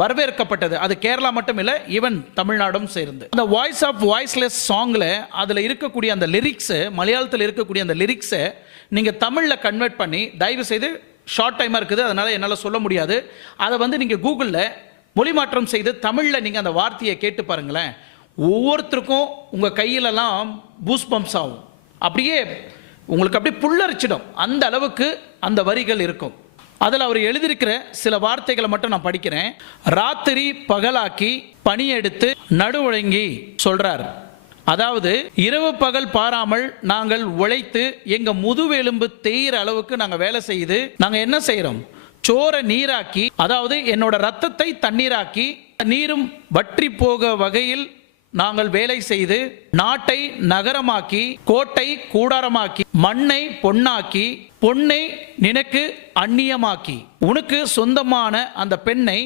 வரவேற்கப்பட்டது. அது கேரளா மட்டும் இல்லை, ஈவன் தமிழ்நாடும் சேர்ந்து. அந்த வாய்ஸ் ஆஃப் வாய்ஸ்லெஸ் சாங்கில் அதில் இருக்கக்கூடிய அந்த லிரிக்ஸு, மலையாளத்தில் இருக்கக்கூடிய அந்த லிரிக்ஸை நீங்கள் தமிழில் கன்வெர்ட் பண்ணி, தயவு செய்து ஷார்ட் டைமாக இருக்குது அதனால் என்னால் சொல்ல முடியாது, அதை நீங்கள் கூகுளில் மொழி மாற்றம் செய்து தமிழில் நீங்கள் அந்த வார்த்தையை கேட்டு பாருங்களேன். ஒவ்வொருத்தருக்கும் உங்கள் கையிலலாம் பூஸ் பம்ப்ஸ் ஆகும், அப்படியே உங்களுக்கு அப்படியே புல்லரிச்சிடும். அந்த அளவுக்கு அந்த வரிகள் இருக்கும். அதில் அவர் எழுதியிருக்கிற சில வார்த்தைகளை மட்டும் நான் படிக்கிறேன். ராத்திரி பகலாக்கி பணி எடுத்து நடுவழங்கி சொல்றார். அதாவது இரவு பகல் பாராமல் நாங்கள் உழைத்து எங்க முதுவெலும்பு தேயிற அளவுக்கு நாங்கள் வேலை செய்து நாங்கள் என்ன செய்யறோம், சோற நீராக்கி, அதாவது என்னோட ரத்தத்தை தண்ணீராக்கி நீரும் வற்றி போக வகையில் நாங்கள் வேலை செய்து நாட்டை நகரமாக்கி, கோட்டை கூடாரமாக்கி, மண்ணை பொன்னாக்கி, பொன்னை நினக்கு அந்நியமாக்கி, உனக்கு சொந்தமான அந்த பெண்ணை